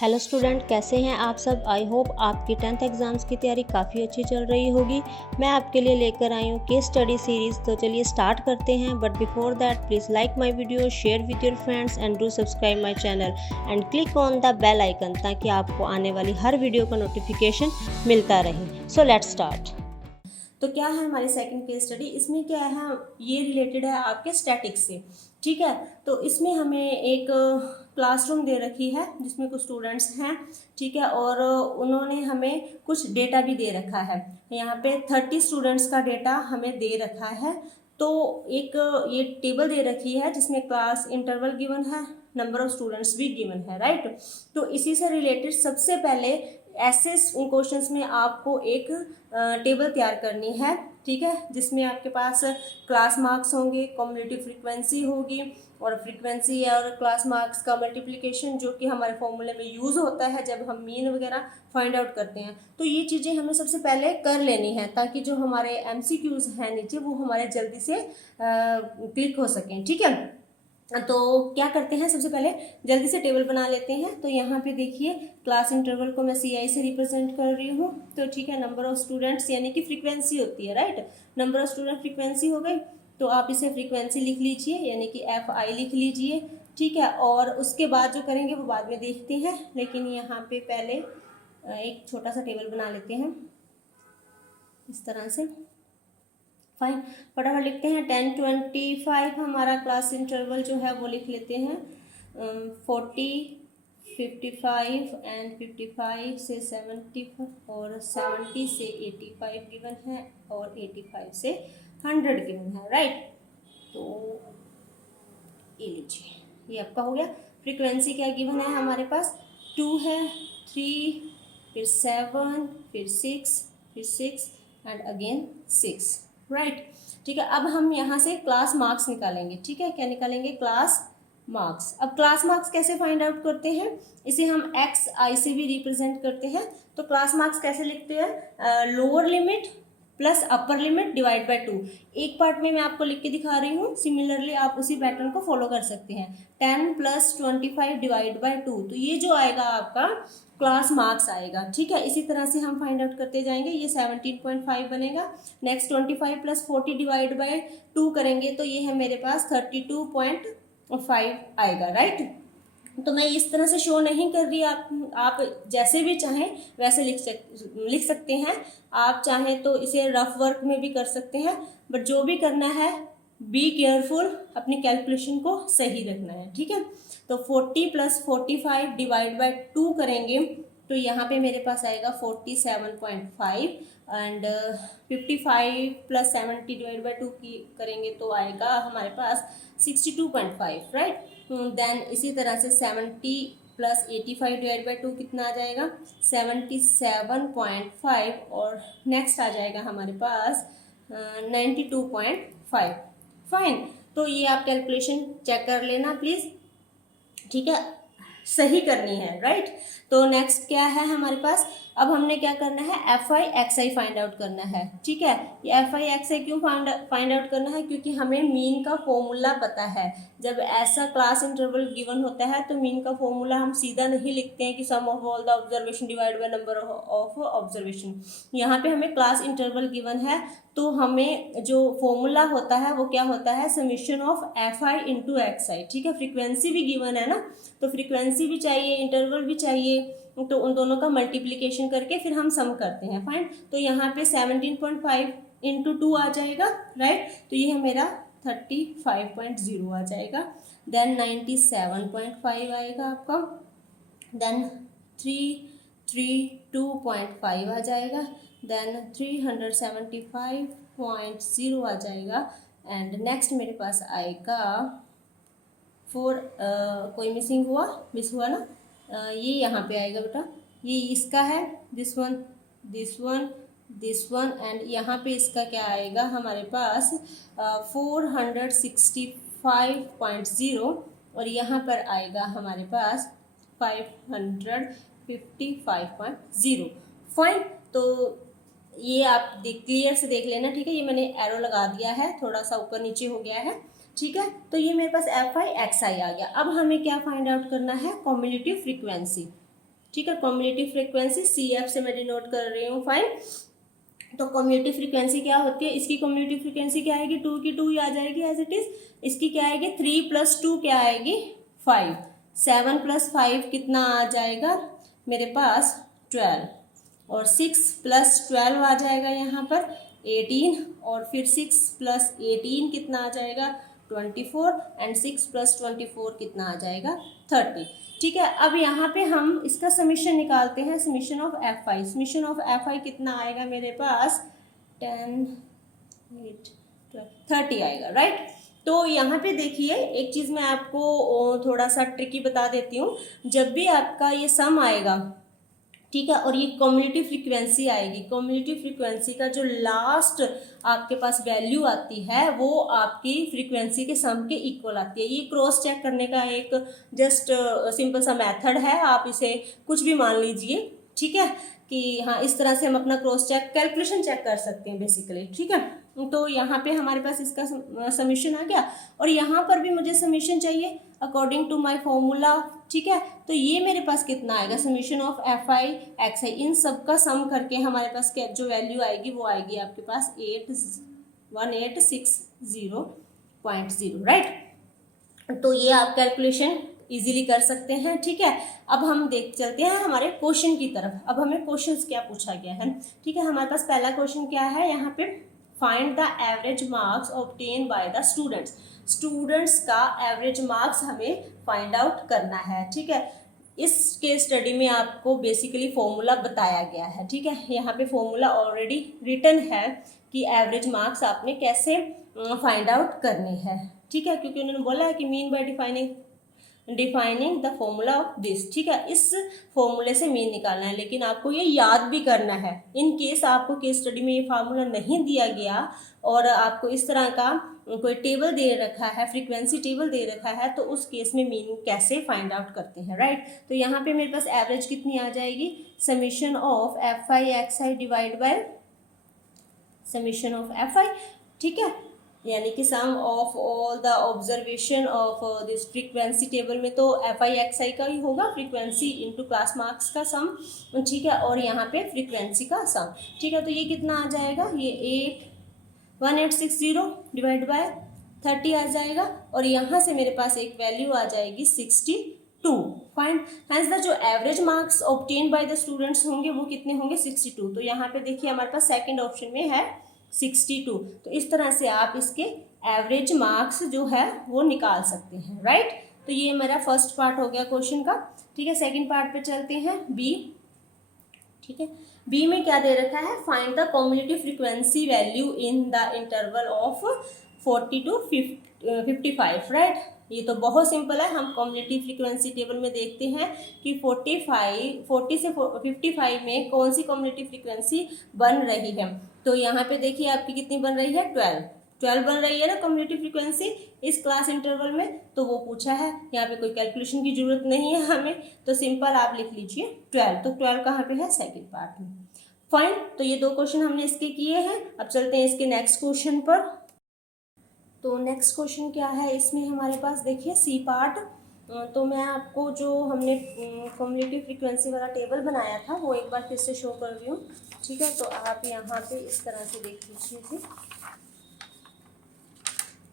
Hello student, कैसे हैं आप सब। आई होप आपकी 10th एग्ज़ाम्स की तैयारी काफ़ी अच्छी चल रही होगी। मैं आपके लिए लेकर आई हूँ केस स्टडी सीरीज़। तो चलिए स्टार्ट करते हैं, but before that please like my video, share with your friends and do subscribe my channel and click on the bell icon ताकि आपको आने वाली हर वीडियो का नोटिफिकेशन मिलता रहे। So let's start. तो क्या है हमारी सेकंड केस स्टडी, इसमें क्या है, ये रिलेटेड है आपके स्टैटिक्स से। ठीक है, तो इसमें हमें एक क्लासरूम दे रखी है जिसमें कुछ स्टूडेंट्स हैं। ठीक है, और उन्होंने हमें कुछ डेटा भी दे रखा है। यहाँ पे 30 स्टूडेंट्स का डेटा हमें दे रखा है। तो एक ये टेबल दे रखी है जिसमें क्लास इंटरवल गिवन है, नंबर ऑफ स्टूडेंट्स भी गिवन है, राइट। तो इसी से रिलेटेड सबसे पहले ऐसे क्वेश्चंस में आपको एक टेबल तैयार करनी है। ठीक है, जिसमें आपके पास क्लास मार्क्स होंगे, कम्युनिटी फ्रीक्वेंसी होगी, और फ्रीक्वेंसी और क्लास मार्क्स का मल्टीप्लिकेशन जो कि हमारे फॉर्मूले में यूज़ होता है जब हम मीन वगैरह फाइंड आउट करते हैं। तो ये चीज़ें हमें सबसे पहले कर लेनी है ताकि जो हमारे MCQs हैं नीचे वो हमारे जल्दी से क्लिक हो सकें। ठीक है, तो क्या करते हैं, सबसे पहले जल्दी से टेबल बना लेते हैं। तो यहाँ पे देखिए, क्लास इंटरवल को मैं CI से रिप्रेजेंट कर रही हूँ। तो ठीक है, नंबर ऑफ स्टूडेंट्स यानी कि फ्रीक्वेंसी होती है, right. Number of student frequency हो गई, तो आप इसे फ्रीक्वेंसी लिख लीजिए यानी कि FI लिख लीजिए। ठीक है, और उसके बाद जो करेंगे वो बाद में देखते हैं, लेकिन यहाँ पे पहले एक छोटा सा टेबल बना लेते हैं इस तरह से। फाइन, फटाफट लिखते हैं। 10 25 हमारा क्लास इंटरवल जो है वो लिख लेते हैं। 40 55 एंड 55 से 70 और 70 से 85 गिवन है और 85 से 100 गिवन है, राइट। तो ये लीजिए, ये आपका हो गया। फ्रीक्वेंसी क्या गिवन है हमारे पास, 2 है, 3, फिर 7, फिर 6 एंड अगेन 6, राइट। ठीक है, अब हम यहाँ से क्लास मार्क्स निकालेंगे। ठीक है, क्या निकालेंगे, क्लास मार्क्स। अब क्लास मार्क्स कैसे फाइंड आउट करते हैं, इसे हम XI से भी रिप्रेजेंट करते हैं। तो क्लास मार्क्स कैसे लिखते हैं, lower limit plus upper limit divide by 2। एक पार्ट में मैं आपको लिख के दिखा रही हूँ, सिमिलरली आप उसी पैटर्न को फॉलो कर सकते हैं। 10 + 25 डिवाइड बाय 2, तो ये जो आएगा आपका क्लास मार्क्स आएगा। ठीक है, इसी तरह से हम फाइंड आउट करते जाएंगे। ये 17.5 बनेगा। नेक्स्ट 25 + 40 डिवाइड बाय 2 करेंगे तो ये है मेरे पास 32.5 आएगा, राइट। तो मैं इस तरह से शो नहीं कर रही, आप जैसे भी चाहें वैसे लिख सकते हैं। आप चाहें तो इसे रफ वर्क में भी कर सकते हैं, बट जो भी करना है बी केयरफुल, अपनी कैलकुलेशन को सही रखना है। ठीक है, तो 40 + 45 डिवाइड बाय 2 करेंगे तो यहाँ पे मेरे पास आएगा 47.5 एंड 55 + 70 डिवाइड बाय 2 की करेंगे तो आएगा हमारे पास 62.5, राइट। देन इसी तरह से 70 + 85 डिवाइड बाय 2 कितना आ जाएगा, 77.5, और नेक्स्ट आ जाएगा हमारे पास 92.5। फाइन, तो ये आप कैलकुलेशन चेक कर लेना प्लीज़। ठीक है, सही करनी है, राइट। तो नेक्स्ट क्या है हमारे पास, अब हमने क्या करना है, FI XI फाइंड आउट करना है। ठीक है, ये FI XI क्यों फाइंड आउट करना है, क्योंकि हमें मीन का फॉर्मूला पता है। जब ऐसा क्लास इंटरवल गिवन होता है तो मीन का फॉर्मूला हम सीधा नहीं लिखते हैं कि sum of all the observation divide by number of observation. यहाँ पे हमें क्लास इंटरवल गिवन है तो हमें जो फॉर्मूला होता है वो क्या होता है, समीशन ऑफ FI × XI। ठीक है, फ्रीक्वेंसी भी गिवन है ना, तो फ्रीक्वेंसी भी चाहिए, इंटरवल भी चाहिए, तो उन दोनों का मल्टीप्लिकेशन करके फिर हम सम करते हैं। फाइन, तो यहाँ पे 17.5 × 2 आ जाएगा, राइट। तो ये है मेरा 35.0 आ जाएगा। देन 97.5 आएगा आपका। देन 332.5 आ जाएगा। देन 375.0 आ जाएगा। एंड नेक्स्ट मेरे पास आएगा 4, कोई मिस हुआ ना, ये यहाँ पे आएगा बेटा, ये इसका है, दिस वन एंड यहाँ पे इसका क्या आएगा हमारे पास 465.0, और यहाँ पर आएगा हमारे पास 555.0। फाइन, तो ये आप क्लियर से देख लेना। ठीक है, ये मैंने एरो लगा दिया है, थोड़ा सा ऊपर नीचे हो गया है। ठीक है, तो ये मेरे पास FI XI आ गया। अब हमें क्या फाइंड आउट करना है, कम्युनिटी फ्रीक्वेंसी। ठीक है। कम्युलेटिव फ्रीक्वेंसी CF से मैं डिनोट कर रही हूँ, फाइन। तो कम्युलेटिव फ्रीक्वेंसी क्या होती है, इसकी कम्युलेटिव फ्रीक्वेंसी क्या आएगी, 2 की 2 ही आ जाएगी एज इट इज। इसकी क्या आएगी, 3 + 2 क्या आएगी, 5। 7 + 5 कितना आ जाएगा मेरे पास, 12। और 6 + 12 आ जाएगा यहाँ पर 18। और फिर 6 + 18 कितना आ जाएगा, 24। एंड 6 + 24 कितना आ जाएगा, 30। ठीक है। अब यहाँ पे हम इसका समीशन निकालते हैं, summation of Fi। Summation of Fi कितना आएगा मेरे पास, 10 8 12 30 आएगा, राइट। तो यहाँ पे देखिए एक चीज़ मैं आपको थोड़ा सा ट्रिकी बता देती हूँ। जब भी आपका ये सम आएगा, ठीक है, और ये कम्युलेटिव फ्रीक्वेंसी आएगी, कम्युलेटिव फ्रीक्वेंसी का जो लास्ट आपके पास वैल्यू आती है वो आपकी फ्रीक्वेंसी के सम के इक्वल आती है। ये क्रॉस चेक करने का एक जस्ट सिंपल सा मेथड है, आप इसे कुछ भी मान लीजिए, ठीक है, कि हाँ इस तरह से हम अपना क्रॉस चेक कैलकुलेशन चेक कर सकते हैं बेसिकली, ठीक है। तो यहाँ पे हमारे पास इसका समीशन आ गया, और यहाँ पर भी मुझे समीशन चाहिए अकॉर्डिंग टू माय फॉर्मूला, ठीक है। तो ये मेरे पास कितना आएगा, समीशन ऑफ Fi Xi, इन सब का सम करके हमारे पास जो वैल्यू आएगी वो आएगी आपके पास 1860.0, राइट। तो ये आप कैलकुलेशन इजीली कर सकते हैं, ठीक है। अब हम देख चलते हैं हमारे क्वेश्चन की तरफ। अब हमें क्वेश्चंस क्या पूछा गया है, ठीक है। हमारे पास पहला क्वेश्चन क्या है यहाँ पे, find the average marks obtain by the students. Students का एवरेज मार्क्स हमें फाइंड आउट करना है, ठीक है। इस केस स्टडी में आपको बेसिकली फॉर्मूला बताया गया है, ठीक है। यहाँ पे फॉर्मूला ऑलरेडी रिटन है कि एवरेज मार्क्स आपने कैसे फाइंड आउट करने हैं, ठीक है, क्योंकि उन्होंने बोला है कि mean by defining the formula of this, ठीक है। इस फॉर्मूले से मीन निकालना है, लेकिन आपको ये याद भी करना है। इन केस आपको केस स्टडी में ये फार्मूला नहीं दिया गया और आपको इस तरह का कोई टेबल दे रखा है, फ्रीक्वेंसी टेबल दे रखा है, तो उस केस में मीन कैसे फाइंड आउट करते हैं, राइट। तो यहाँ पे मेरे पास एवरेज कितनी आ जाएगी, summation of Fi Xi divide by summation of Fi, ठीक है, यानी कि sum of all the observation of this frequency table में तो Fi Xi का ही होगा, फ्रीक्वेंसी इंटू क्लास मार्क्स का सम, ठीक है, और यहाँ पे फ्रीक्वेंसी का सम, ठीक है। तो ये कितना आ जाएगा, ये 1860 डिवाइड बाय 30 आ जाएगा, और यहाँ से मेरे पास एक वैल्यू आ जाएगी 62, फाइंड हैंस द जो average marks obtain by the students होंगे वो कितने होंगे, 62। तो यहाँ पे देखिए हमारे पास सेकंड ऑप्शन में है 62। तो इस तरह से आप इसके एवरेज मार्क्स जो है वो निकाल सकते हैं, राइट। तो ये मेरा फर्स्ट पार्ट हो गया क्वेश्चन का, ठीक है। सेकंड पार्ट पे चलते हैं, बी, ठीक है। बी में क्या दे रखा है, find the cumulative frequency value in the interval of 40 to 55, right. ये तो बहुत सिंपल है, हम कम्युलेटिव फ्रीक्वेंसी टेबल में देखते हैं कि 40 से 55 में कौन सी कम्युलेटिव फ्रीक्वेंसी बन रही है। तो यहाँ पे देखिए आपकी कितनी बन रही है, 12 बन रही है ना कम्युलेटिव फ्रीक्वेंसी इस क्लास इंटरवल में, तो वो पूछा है। यहाँ पे कोई कैलकुलेशन की जरूरत नहीं है हमें, तो सिंपल आप लिख लीजिए 12। तो 12 कहाँ पे है, सेकेंड पार्ट में, फाइन। तो ये दो क्वेश्चन हमने इसके किए हैं। अब चलते हैं इसके नेक्स्ट क्वेश्चन पर। तो नेक्स्ट क्वेश्चन क्या है इसमें हमारे पास, देखिए सी पार्ट। तो मैं आपको जो हमने कम्युलेटिव फ्रीक्वेंसी वाला टेबल बनाया था वो एक बार फिर से शो कर रही हूँ, ठीक है। तो आप यहाँ पे इस तरह से देख लीजिए,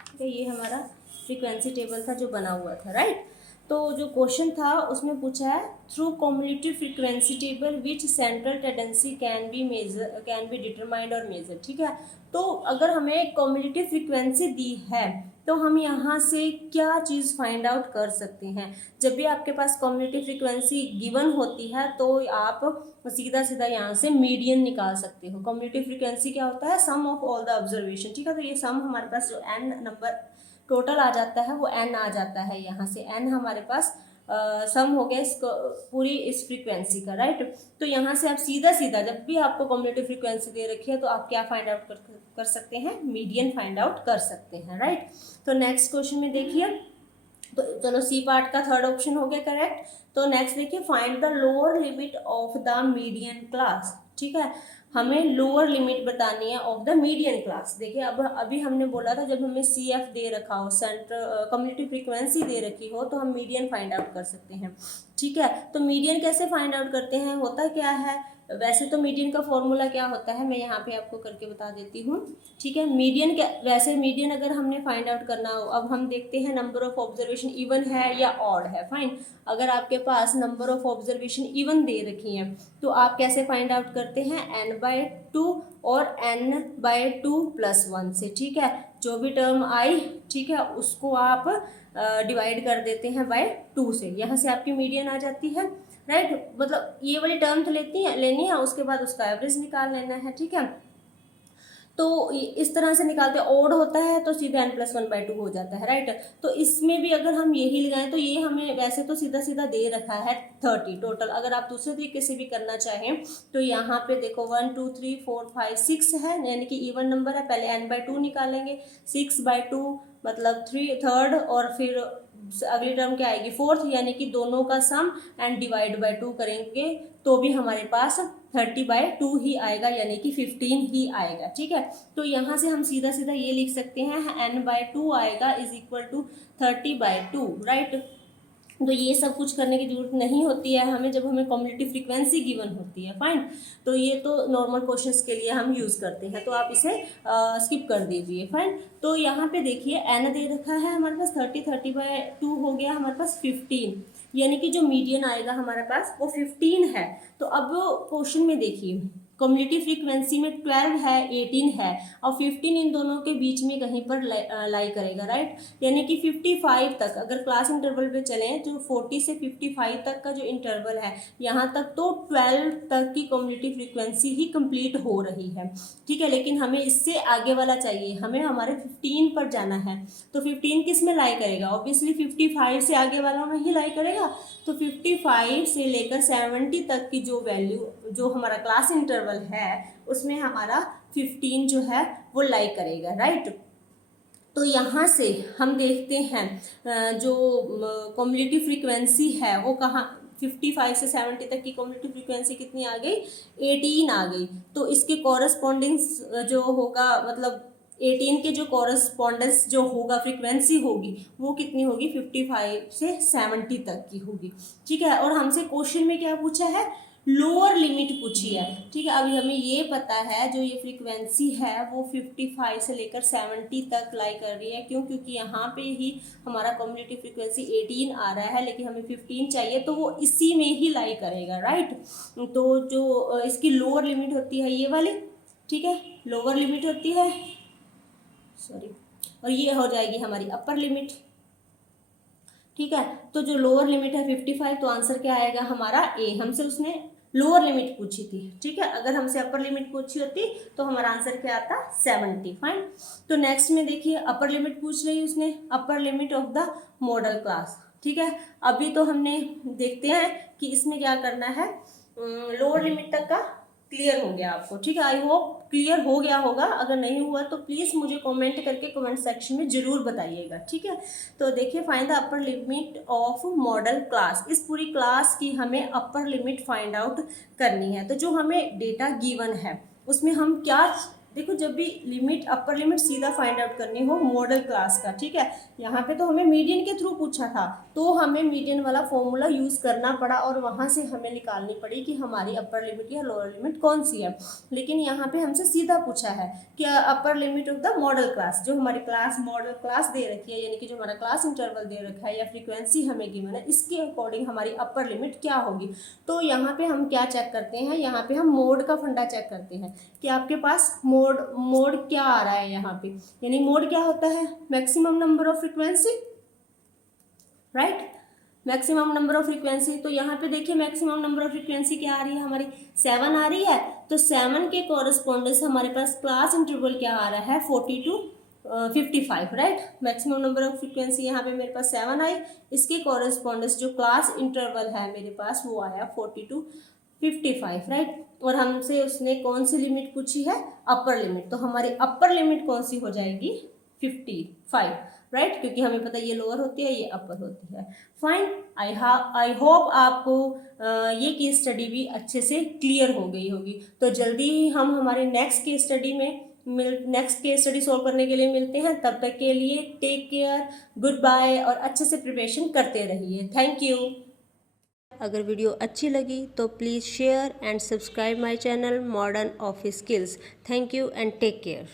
ठीक है, ये हमारा फ्रीक्वेंसी टेबल था जो बना हुआ था, राइट। तो जो क्वेश्चन था उसमें पूछा है, through cumulative frequency table which central tendency can be determined और मेजर, ठीक है। तो अगर हमें कम्युलेटिव फ्रीक्वेंसी दी है तो हम यहाँ से क्या चीज़ फाइंड आउट कर सकते हैं। जब भी आपके पास कम्युलेटिव फ्रीक्वेंसी गिवन होती है तो आप सीधा सीधा यहाँ से मीडियन निकाल सकते हो। कम्युलेटिव फ्रीक्वेंसी क्या होता है, सम ऑफ ऑल द ऑब्जर्वेशन, ठीक है। तो ये सम हमारे पास जो n नंबर टोटल आ जाता है वो n आ जाता है, यहाँ से n हमारे पास सम हो गया इसको पूरी इस फ्रीक्वेंसी का, राइट। तो यहाँ से आप सीधा सीधा जब भी आपको कम्युलेटिव फ्रीक्वेंसी दे रखी है तो आप क्या फाइंड आउट कर सकते हैं, मीडियन फाइंड आउट कर सकते हैं, राइट। तो नेक्स्ट क्वेश्चन में देखिए, तो चलो सी पार्ट का थर्ड ऑप्शन हो गया करेक्ट। तो नेक्स्ट देखिए, find the lower limit of the median class, ठीक है, हमें लोअर लिमिट बतानी है ऑफ द मीडियन क्लास। देखिए अब अभी हमने बोला था जब हमें CF दे रखा हो, सेंटर कम्युनिटी फ्रीक्वेंसी दे रखी हो, तो हम मीडियन फाइंड आउट कर सकते हैं। ठीक है, तो मीडियन कैसे फाइंड आउट करते हैं, होता क्या है, वैसे तो मीडियन का फॉर्मूला क्या होता है मैं यहाँ पे आपको करके बता देती हूँ। ठीक है, मीडियन क्या, वैसे मीडियन अगर हमने फाइंड आउट करना हो, अब हम देखते हैं नंबर ऑफ ऑब्जर्वेशन इवन है या ऑड है। फाइन, अगर आपके पास नंबर ऑफ ऑब्जर्वेशन इवन दे रखी हैं तो आप कैसे फाइंड आउट करते हैं, n/2 और n/2 + 1 से। ठीक है, जो भी टर्म आई, ठीक है, उसको आप डिवाइड कर देते हैं बाय 2 से, यहाँ से आपकी मीडियन आ जाती है। राइट, मतलब ये वाली टर्म तो लेनी है, उसके बाद उसका एवरेज निकाल लेना है। ठीक है, तो इस तरह से निकालते हैं। ओड होता है तो सीधा n+1/2 हो जाता है। राइट, तो इसमें भी अगर हम यही लगाएं तो ये हमें वैसे तो सीधा सीधा दे रखा है 30 टोटल। अगर आप दूसरे तरीके से भी करना चाहें तो यहाँ पे देखो 1 2 3 4 5 6 है, यानी कि इवन नंबर है, पहले n/2 निकालेंगे, 6/2 मतलब 3/3, और फिर अगली टर्म क्या आएगी 4th, यानी कि दोनों का सम एंड डिवाइड बाय 2 करेंगे तो भी हमारे पास 30/2 ही आएगा, यानी कि 15 ही आएगा। ठीक है, तो यहाँ से हम सीधा सीधा ये लिख सकते हैं n/2 आएगा = 30/2। राइट, तो ये सब कुछ करने की जरूरत नहीं होती है हमें जब हमें कम्युनिटी फ्रीक्वेंसी गिवन होती है। फाइन, तो ये तो नॉर्मल क्वेश्चंस के लिए हम यूज़ करते हैं, तो आप इसे स्किप कर दीजिए। फाइन, तो यहाँ पे देखिए n दे रखा है हमारे पास 30/2 हो गया हमारे पास 15, यानी कि जो मीडियन आएगा हमारे पास वो 15 है। तो अब क्वेश्चन में देखिए कम्युनिटी फ्रीक्वेंसी में 12 है, 18 है और 15 इन दोनों के बीच में कहीं पर लाई करेगा। राइट, यानी कि 55 तक अगर क्लास इंटरवल पे चलें तो 40 से 55 तक का जो इंटरवल है, यहाँ तक तो 12 तक की कम्युनिटी फ्रीक्वेंसी ही कंप्लीट हो रही है। ठीक है, लेकिन हमें इससे आगे वाला चाहिए, हमें हमारे 15 पर जाना है। तो 15 किस में लाई करेगा, ऑब्वियसली 55 से आगे वाला में ही लाई करेगा। तो 55 से लेकर 70 तक की जो वैल्यू, जो हमारा क्लास इंटरवल है, उसमें हमारा 15 जो है वो लाई करेगा। राइट, तो यहाँ से हम देखते हैं जो कम्युनिटी फ्रीक्वेंसी है वो कहाँ, 55 से 70 तक की कम्युनिटी फ्रीक्वेंसी कितनी आ गई, 18 आ गई। तो इसके कॉरस्पॉन्डिंग्स जो होगा, मतलब 18 के जो कॉरस्पॉन्डेंस जो होगा, फ्रीक्वेंसी होगी, वो कितनी होगी, 55 से 70 तक की होगी। ठीक है, और हमसे क्वेश्चन में क्या पूछा है, लोअर लिमिट पूछी है। ठीक है, अभी हमें ये पता है जो ये फ्रीक्वेंसी है वो 55 से लेकर 70 तक लाई कर रही है। क्यों, क्योंकि यहाँ पे ही हमारा कम्युनिटी फ्रीक्वेंसी 18 आ रहा है, लेकिन हमें 15 चाहिए, तो वो इसी में ही लाई करेगा। राइट, तो जो इसकी लोअर लिमिट होती है ये वाली, ठीक है, लोअर लिमिट होती है, सॉरी, और ये हो जाएगी हमारी अपर लिमिट। ठीक है, तो जो लोअर लिमिट है 55, तो आंसर क्या आएगा हमारा ए। हमसे उसने लोअर लिमिट पूछी थी। ठीक है, अगर हमसे अपर लिमिट पूछी होती तो हमारा आंसर क्या आता, 70। फाइन, तो नेक्स्ट में देखिए अपर लिमिट पूछ रही उसने, upper limit of the model class. ठीक है, अभी तो हमने देखते हैं कि इसमें क्या करना है, लोअर लिमिट तक का क्लियर हो गया आपको। ठीक है, आई होप क्लियर हो गया होगा। अगर नहीं हुआ तो प्लीज़ मुझे कमेंट करके कमेंट सेक्शन में ज़रूर बताइएगा। ठीक है, तो देखिए find the upper limit of model class, इस पूरी क्लास की हमें अपर लिमिट फाइंड आउट करनी है। तो जो हमें डेटा गिवन है उसमें हम क्या, देखो जब भी लिमिट, अपर लिमिट सीधा फाइंड आउट करनी हो मॉडल क्लास का, ठीक है, यहाँ पे तो हमें मीडियन के थ्रू पूछा था, तो हमें मीडियन वाला फॉर्मूला यूज़ करना पड़ा और वहाँ से हमें निकालनी पड़ी कि हमारी अपर लिमिट या लोअर लिमिट कौन सी है। लेकिन यहाँ पे हमसे सीधा पूछा है कि upper limit of the model class, जो हमारी क्लास मॉडल क्लास दे रखी है, यानी कि जो हमारा क्लास इंटरवल दे रखा है या फ्रीक्वेंसी हमें गिवन है, इसके अकॉर्डिंग हमारी अपर लिमिट क्या होगी। तो यहाँ पे हम क्या चेक करते हैं, यहाँ पे हम मोड का फंडा चेक करते हैं कि आपके पास मोड क्या आ रहा है यहाँ पे, यानी मोड क्या होता है, maximum number of frequency. Right, maximum number of frequency. तो यहाँ पे देखिए मैक्सिमम नंबर ऑफ फ्रीक्वेंसी क्या आ रही है हमारी, 7 आ रही है। तो 7 के कॉरस्पॉन्डेंस हमारे पास क्लास इंटरवल क्या आ रहा है, 40 to 55। Right, maximum number of frequency यहाँ पे मेरे पास 7 आई, इसके कॉरस्पॉन्डेंस जो क्लास इंटरवल है मेरे पास वो आया 40 to 55। राइट, और हमसे उसने कौन सी लिमिट पूछी है, अपर लिमिट। तो हमारी अपर लिमिट कौन सी हो जाएगी, 55। राइट, क्योंकि हमें पता है ये लोअर होती है, ये अपर होती है। फाइन, आई होप आपको ये केस स्टडी भी अच्छे से क्लियर हो गई होगी। तो जल्दी ही हम हमारे नेक्स्ट केस स्टडी सॉल्व करने के लिए मिलते हैं। तब तक के लिए टेक केयर, गुड बाय, और अच्छे से प्रिपरेशन करते रहिए। Thank you. अगर वीडियो अच्छी लगी तो please share and subscribe my channel modern office skills. Thank you and take care.